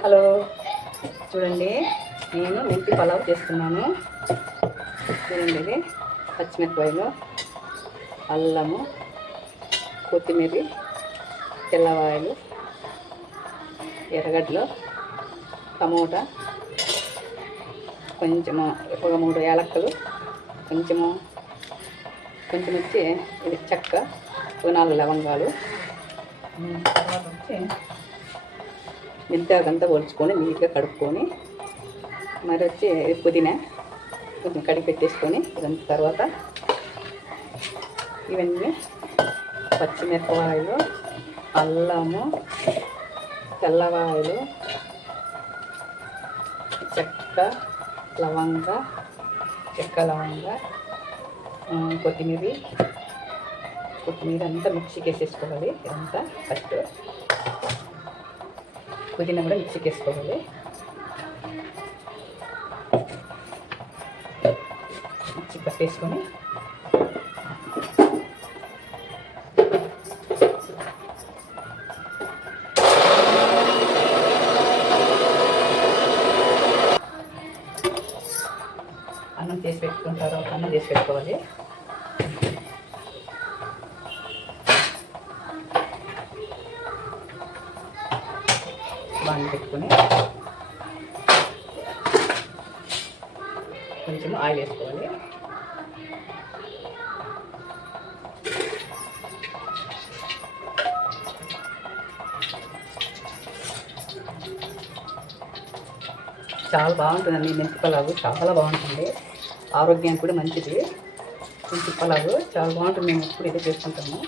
Hello చూడండి, నేను మెంతి పలావ్ చేస్తున్నాను. చూడండి, ఇది పచ్చిమిరపకాయలు, అల్లము, కొత్తిమీర, తెల్లవాయలు, ఎర్రగడ్డలు, టమోటా, కొంచెము ఒక 3 యాలక్కలు, కొంచెం వచ్చి ఇది చెక్క, 4 లవంగాలు, తర్వాత వచ్చి మెంతాకంతా ఒలుచుకొని నీట్గా కడుక్కొని, మరి వచ్చి పుదీనా కొంచెం కడిగి పెట్టేసుకొని, ఇదంతా తర్వాత ఇవన్నీ పచ్చిమిరపకాయలు, అల్లము, తెల్లవాయలు, చెక్క లవంగ కొత్తిమీర అంతా మిక్సీకి వేసేసుకోవాలి. ఇదంతా ఫస్ట్ పుదీనా కూడా మిక్సీకి వేసుకోవాలి. మిక్సీ పట్టేసుకొని అన్నం చేసి పెట్టుకుంటారు, అన్నం చేసి పెట్టుకోవాలి. బాగా పెట్టుకొని కొంచెం ఆయిల్ వేసుకోవాలి. చాలా బాగుంటుందండి మెంతి పలావు, చాలా బాగుంటుంది. ఆరోగ్యానికి కూడా మంచిది. మెంతి పలావు చాలా బాగుంటుంది. మేము ఎప్పుడు ఇదే చేసుకుంటాము.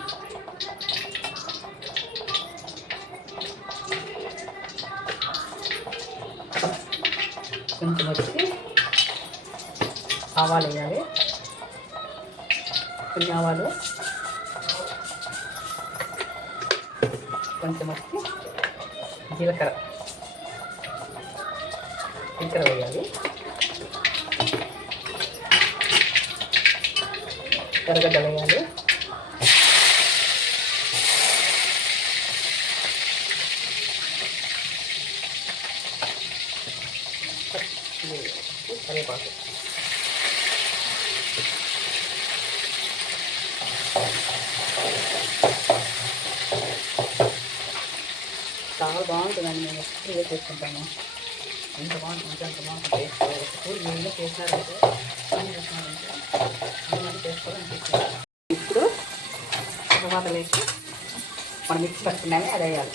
కొంచెం వచ్చి ఆవాలు వేయాలి. కొన్ని ఆవాలు, కొంచెం వచ్చి జీలకర్ర వేయాలి. ఎర్రగడ్డలు వేయాలి. కరివేపాకు, చాలా బాగుంటుందండి. మేము ఎప్పుడు ఇదే చేసుకుంటాము. ఎంత బాగుంటుంది, అంత బాగుంటుంది టేస్ట్. ఎప్పుడు మీరు చేసినారంటే చేసుకోవాలనిపిస్తుంది. ఇప్పుడు తర్వాత వేసి మనం మిక్స్ పట్టుకున్నామే అది వేయాలి.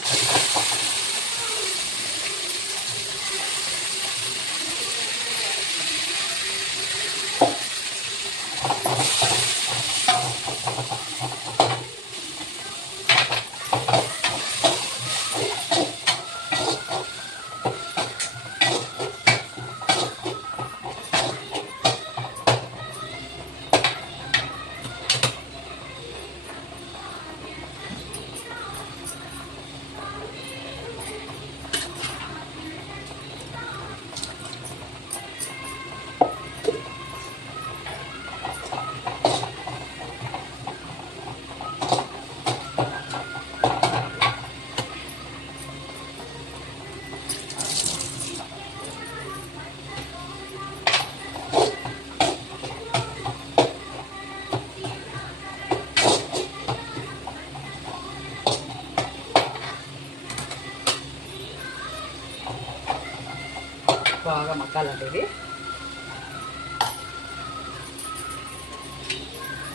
బాగా మగ్గాలండి. ఇది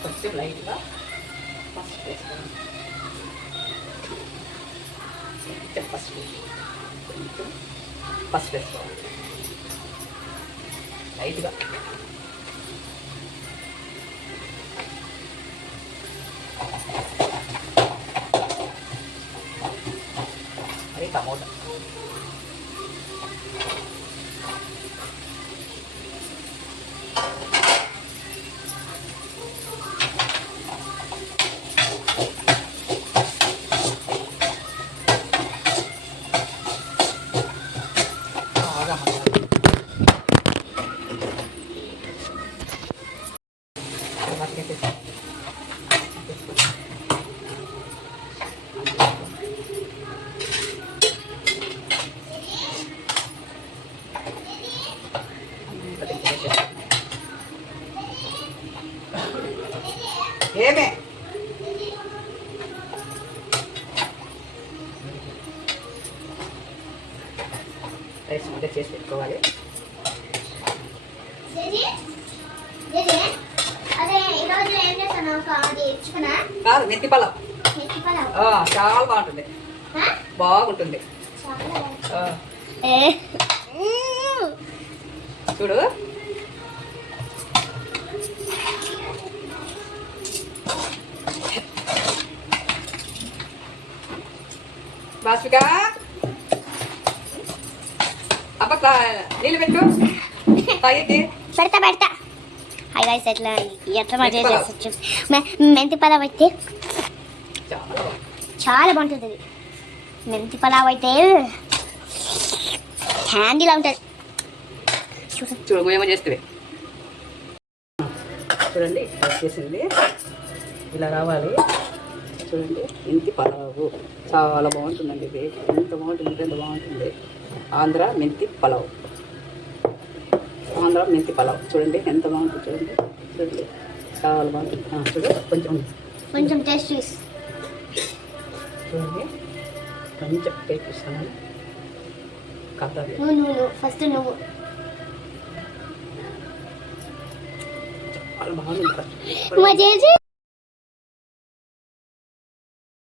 కొంచెం లైట్గా పసుపు వేసుకోవాలి. కొంచెం పసుపు వేసుకోవాలి లైట్గా. అది టమోటా, రైస్ ముద్ద చేసి పెట్టుకోవాలి. కాదు మెంతి పలావ్ చాలా బాగుంటుంది, బాగుంటుంది. చూడు భాస్విక, అబ్బ నీళ్ళు పెట్టు తాగిద్ది. పెడతా. హై గైస్, ఎట్లా మజా చేసొచ్చు. మెంతి పలావ్ అయితే చాలా బాగుంటుంది. అది మెంతి పలావ్ అయితే హ్యాండీలా ఉంటుంది. చూడు ఏమో చేస్తే చూడండి వచ్చేసింది, ఇలా రావాలి. చూడండి మెంతి పలావు చాలా బాగుంటుందండి. ఇది ఎంత బాగుంటుంది, ఎంత బాగుంటుంది. ఆంధ్ర మెంతి పలావ్, ఆంధ్ర మెంతి పలావ్ చూడండి ఎంత బాగుంటుంది. చూడండి చాలా బాగుంటుంది. చూడు కొంచెం టేస్ట్ చూసి చూడండి, కొంచెం టేస్ట్ ఇస్తాను. కాదు నువ్వు ఫస్ట్ నువ్వు చాలా బాగుంది. చేసి